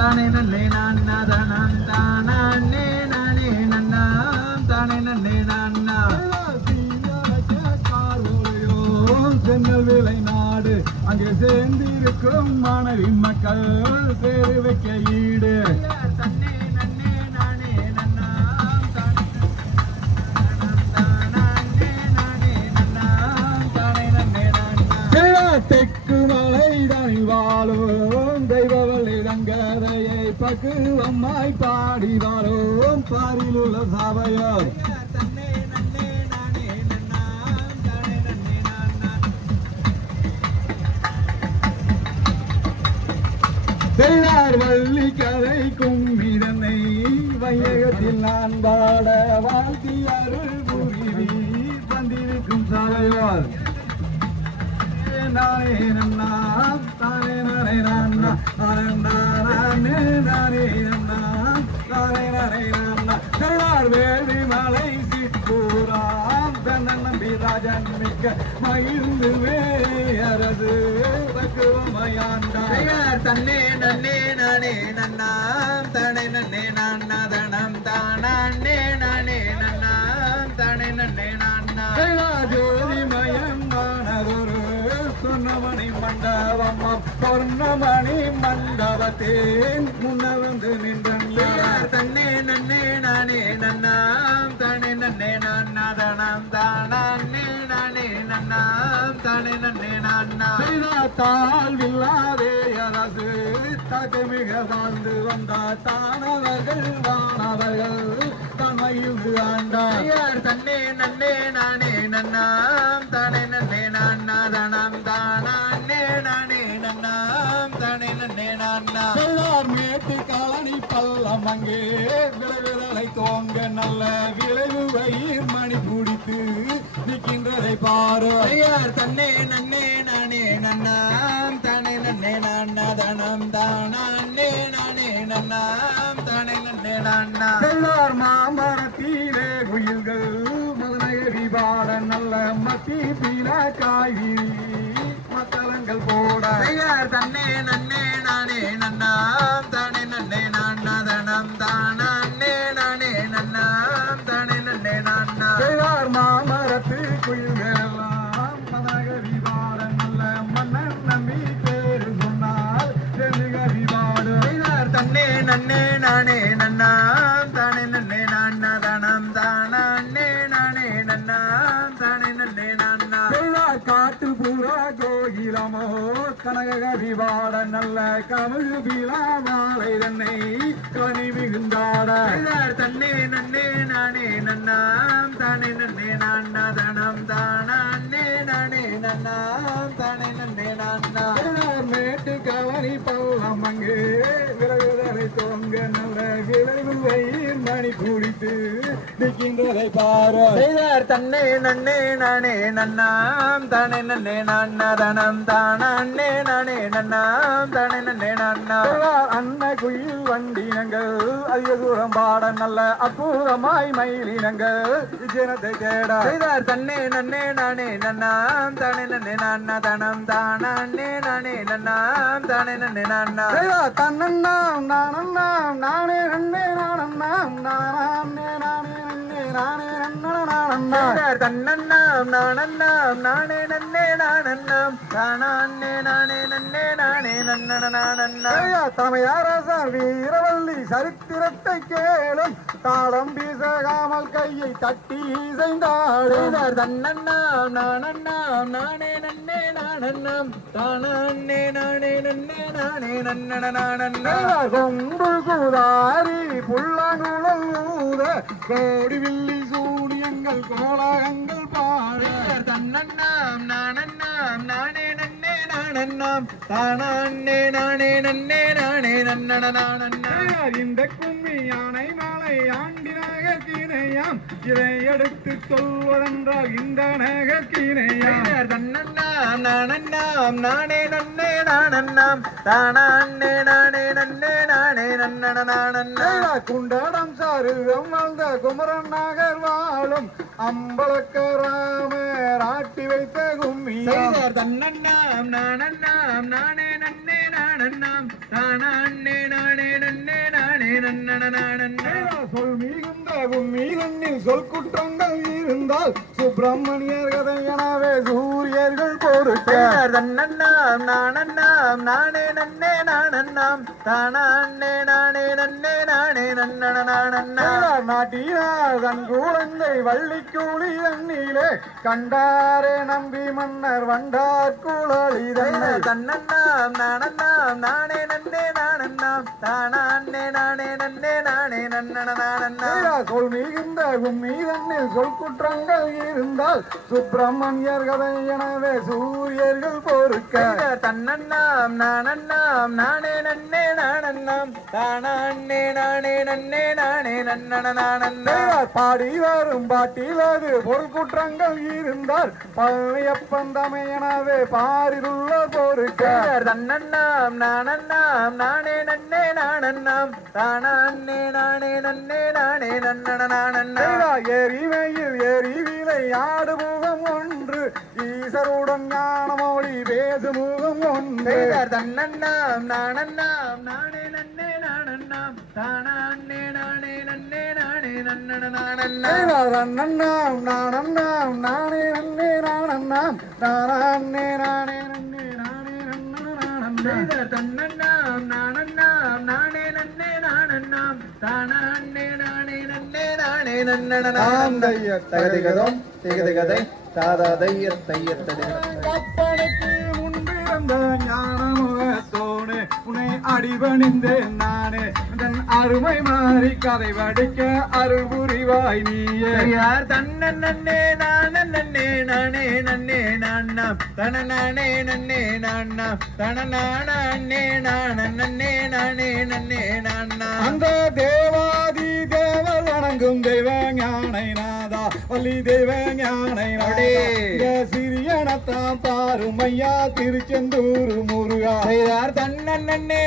தானே நன்னே நான்னா தானாம் தானே நானே நன்னா தானே நன்னே நான்னா. சென்னல் விலை நாடு அங்கே சேர்ந்திருக்கும் மாணவி மக்கள் பேரு வைக்க ஈடு. ரங்கரையை பக்குவம்மாய் பாடி வாழும் பாரில் உள்ள நான்னா செய்தார் வள்ளி கதை கும்மிதனை வையகத்தில் நான் பாட வாழ்த்தி அருள் புரிவி வந்திருக்கும் சபையோர் நானே நன்னா தானே நானே நானே நானே. நம்பி மிக்க மகிழ்ந்துவே வேரது பக்குவமையாண்டார். தன்னே நன்னே நானே நன்னாம் தானே நன்னே நான் நதனம் தானே நானே நன்னாம் தானே நன்னே சொன்னமணி மண்டபம் பொன்னமணி மண்டபத்தேன். முன்னவந்து நின்றார் தன்னே நன்னே நானே நன்னாம் தானே நன்னே நான் தனம் தானே நானே நன்னாம் தானே நன்னே நான் தாழ்வில்லாதே தகை மிக வாழ்ந்து வந்த தானவர்கள் வானவர்கள் தன்மையில் ஆண்டார். தன்னே நன்னே நானே நன்னாம் தானே நன்னே நான்னா தனம் தானே நானே நன்னாம் தானே நன்னே நான்னா. எல்லார் மேட்டு காலனி பள்ளம் அங்கே விளைவிரலை தோங்க நல்ல விளைவு வயிர் மணி பிடித்து நிற்கின்றதை பாரு. ஐயர் தன்னே நன்னே நானே நன்னாம் தானே நன்னே நான்னா தனம் தானே நானே நன்னாம் தானே நன்னே நான்னா. எல்லார் மாமரத்திலே குயில்கள் மதனகரி பாட நல்ல மத்தி பீல காய்கறி மக்களங்கள் போட. ஐயர் தன்னே நன்னே நானே நன்னாம் தானே நன்னே நான்னா தனம் தானே. நன்னே நானே நன்னாம் தானே நன்னே நான்னா தனம் தானே நானே நன்னாம் தானே நன்னே நான்னா. எல்லா காட்டு பூரா கோகிலமோ கனகரி பாட நல்ல கமிழ் பீலா மாலை தன்னை கனி மிகுந்தாட. தன்னே நன்னே நானே நன்னாம் தானே நன்னே நான்னா தனம் நானே நன்னாம் தானே நன்னே நான்னா மேட்டு கவனி பள்ளம் அங்கே விளைவுதலை தோங்க நல்ல விளைவு வயிர் மணி குடித்து நிற்கின்றதை பாரு. செய்தார் தன்னே நன்னே நானே நன்னாம் தானே நன்னே நான்னா தனம் தானே நானே நன்னாம் தானே நன்னே நான்னா அன்ன குயில் வண்டினங்கள் அதிக தூரம் பாட நல்ல அற்புதமாய் மயிலினங்கள் ஜனத்தை தேட செய்தார் தன்னே நன்னே நானே நன்னாம் தானே நன்னே தனம் தானே நானே நன்னாம் தானே நன்னே தன்னண்ணாம் நானண்ணாம் நானே நன்னே நானண்ணாம் நானே நானே நன்னே நானே செய்தார் தன்னண்ணாம் நானண்ணாம் நானே நன்னே நானண்ணாம் தானே நானே நன்னே நானே தமையாரசர் வீரவல்லி சரித்திரத்தை கேளும் தாளம் வீசகாமல் கையை தட்டி இசைந்தாடு. செய்தார் தன்னண்ணாம் நானண்ணாம் நானே நன்னே நானண்ணாம் தானே நானே நன்னே நானே நன்னன நானண்ணா கொம்பு குதாரி புல்லாங்குழல் ஊத கோடி வில்லி சூனியங்கள் கோலாகங்கள் செய்தார் தன்னண்ணாம் நானண்ணாம் நானே நன்னே நானண்ணாம் தானே நானே நன்னே நானே நன்னன நானண்ணா இந்த கும்மி யானை மாலை ஆண்டினாக கீனையாம் இதை எடுத்து சொல்வதென்றால் இந்த நகர்கீனையாம் செய்தார் தன்னண்ணாம் நானண்ணாம் நானே நன்னே நானண்ணாம் தானே நானே நன்னே நானே நன்னன நானண்ணா குண்டடம் சாருகம் வாழ்ந்த குமரன் நகர் வாழும் அம்பலக்கராமர் ஆட்டி வைத்த செய்தார் தன்னண்ணாம் நானண்ணாம் நானே நன்னே நானண்ணாம் தானே நானே நன்னன சொல் மிகுந்த உம்மீதனில் சொல் குற்றங்கள் இருந்தால் சுப்பிரமணியர் கதை எனவே சூரியர்கள் பொறுக்க தன்னண்ணாம் நானண்ணாம் நானே நன்னே நானண்ணாம் தானே நானே நன்னே நானே நன்னன நானண்ணா நாட்டினார் தன் கூடந்தை வள்ளிக்கூலி தண்ணீலே கண்டாரே நம்பி மன்னர் வண்டார் குழலி தன்னை தன்னண்ணாம் நானண்ணாம் நானே நன்னே நானே. சொல் மிகுந்த உம்மீதனில் சொல் குற்றங்கள் இருந்தால் சுப்பிரமணியர் கதை எனவே சூரியர்கள் பொறுக்க தன்னண்ணாம் நானண்ணாம் நானே நன்னே நானண்ணாம் தானே நானே நன்னே நானே நன்னன நானண்ணா பாடி வரும் பாட்டில் அது பொருள் குற்றங்கள் இருந்தால் பழனியப்பன் தமையனவே பாரிலுள்ள பொறுக்க தன்னண்ணாம் நானண்ணாம் நானே நன்னே நானண்ணாம் தானே நானே நன்னே நானே நன்னன நானண்ணா எரிமையில் எரி விலை ஆடு முகம் ஒன்று. ஈசருடன் ஞானமொழி பேசு முகம் ஒன்று. தன்னண்ணாம் நானண்ணாம் நானே நன்னே நானண்ணாம் தானே நானே நன்னே நானே நன்னாம் நானண்ணாம் நானே நன்னே நானண்ணாம் நானே நானே நன்னே நானே தன்னண்ணாம் நானண்ணாம் நானே நன்னே நானண்ணாம் தானே நானே நன்னே நானே நன்னன நானண்ணா தகதிகதம் திகதிகதை தாதா தைய தையத்தது உன்னை அடிபணிந்தேன் நானே. தன் அருமை மாறி கதை வடிக்க அருள் புரிவாய் நீயே. யார் தன்ன நன்னே நான நன்னே நானே நன்னே நான்னா தன நானே நன்னே நான்னா தன நானே நான நன்னே நானே நன்னே நான்னா அந்த தேவாதி தேவர் வணங்கும் தெய்வ ஞானை நாதா. வள்ளி தெய்வ ஞானை நாடே அடே. தாருமையா திருச்செந்தூர் முருகா யார் தன்ன நன்னே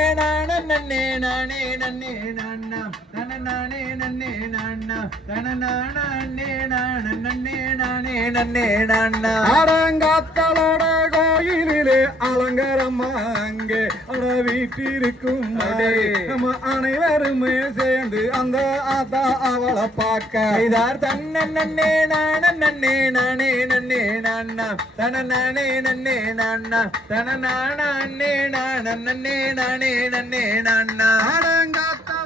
நன்னே நானே நன்னே நான்னா நானே நன்னே நானே நான. நன்னே நானே நன்னே நான்னா. அடங்காத்தலோட கோயிலிலே அலங்கரம்மா அங்கே. அட வீட்டிருக்கும். நம்ம அனைவருமே சேர்ந்து அந்த ஆத்தா அவளை பார்க்க. செய்தார் தன்ன நன்னே நான. நன்னே நானே நன்னே நான்னா. தன நானே நன்னே நான்னா. தன நானே நான. நன்னே நானே நன்னே அடங்காத்தவரங்காத்தவர அடுக்கு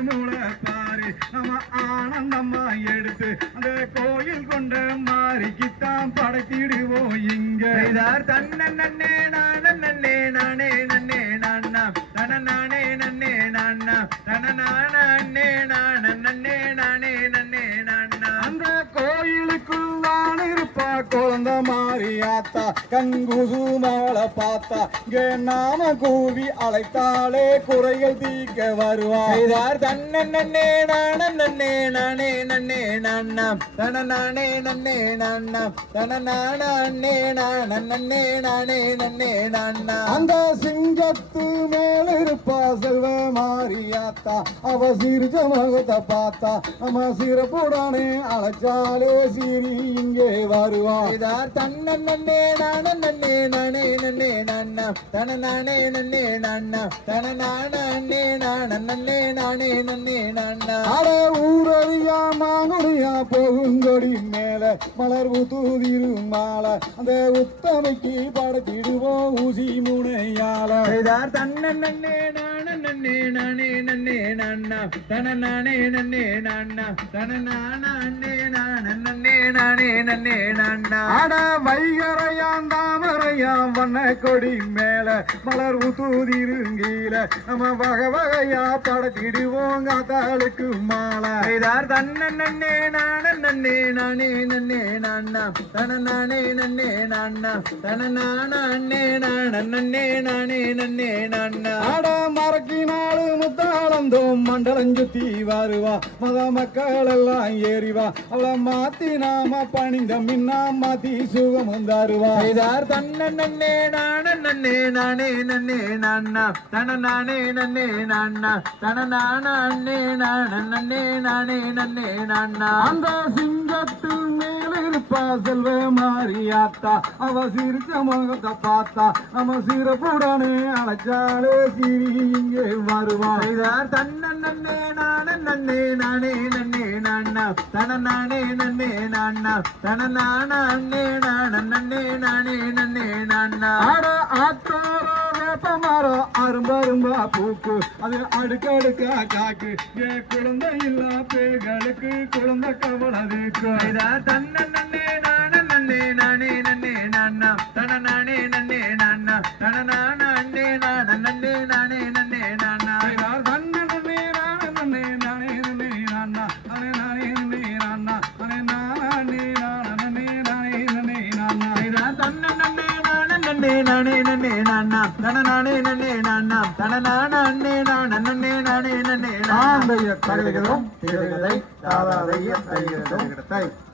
மூளை பாரு நம்ம ஆனந்தமா எடுத்து அந்த கோயில் கொண்ட மாறிக்குத்தான் படைத்திடுவோம் இங்க. இதார் தன்ன நன்னே நான நன்னே நானே நன்னே நான்னா. தன நானே நன்னே நான்னா. தன நானே குழந்த மாறியாத்தா கங்குசு மகளை பார்த்தா இங்கே நாம கூவி அழைத்தாலே குறைகள் தீக்க வருவா. செய்தார் தன்ன நன்னே நன்னே நானே நன்னே நான்னா தன நானே நன்னே நான்னா தன நானே நன்னே நானே நன்னே நான்னா அந்த சிங்கத்து மேல இருப்பா செல்வ மாறியாத்தா அவ சிரிச்ச முகத்தை பார்த்தா நம்ம சிறப்புடனே அழைச்சாலே சிரி இங்கே வருவா. செய்தார் தன்ன நன்னே நான நன்னே நானே நன்னே நான்னா. தன நானே நன்னே நான்னா. தன நானே நான நன்னே நானே நன்னே அட ஊரறியா மாங்குடியா போகுங்கொடி மலர் ஊத்துதிரு மாலை அந்த உத்தமைக்கு படைத்திடுவோம் ஊசி முனையால. செய்தார் தன்ன நன்னே நான நன்னே நானே நன்னே நான்னா தன நானே நன்னே நான்னா தன நானே நான நன்னே நானே நன்னே நான்னா அட வைகரையாம் தாமரையாம் வண்ண கொடி மேல மலர் ஊத்துதிருங்கீல நம்ம வகை வகையா படைத்திடுவோம் காத்தாளுக்கு மாலை. செய்தார் தன்ன நன்னே நான நன்னே நானே நன்னே நான்னா தன நானே நன்னே நான்னா தன நானே நான நன்னே நானே நன்னே. நான்னா அட மறக்கினாலு முத்தாளந்தோம் மண்டலம் சுத்தி வருவா மத மக்கள் எல்லாம் ஏறிவா. அவளை மாத்தி நாம பணிந்த மின்னா மாத்தி சுகம் தருவா செய்தார் தன்ன நன்னே நான நன்னே நானே நன்னே நான்னா தன நானே நன்னே நான்னா தன நானே நான நன்னே நானே நன்னே நான்னா அந்த சிரிப்பா செல்வ மாறியாத்தா. அவ சிரிச்ச முகத்தை பார்த்தா நம்ம சிறப்புடனே அழைச்சாலே சிரி இங்கே வருவா. செய்தார் தன்ன நன்னே நானே நன்னே நானே நன்னே நானா தன நானே நன்னே நானா தன நானா அண்ணே நான நன்னே நானே நன்னே நானா ஆட வேப்ப மரம் அரும்பரும்பா பூக்கு. அது அடுக்கடுக்கா காக்கு. ஏ குழந்தை இல்லா பேர்களுக்கு குழந்தை செய்தார் தன்ன நன்னே நானா தன நானே நன்னே நானா தன நானா நன்னே நானே நன்னே நானா தன்னை நன்னே நானே நன்னே நானே நன்னே நானா நானே நானே நன்னே நானா நானே நானே நானா நன்னே நானே நன்னே நானா செய்தார் தன்ன நன்னே நானே நன்னே நானே நன்னே நானா தன நானே நன்னே நானா தன நானா நன்னே நானே நன்னே நானா தகதிகளும் தேடுகதை தாராதைய தகதிகளும்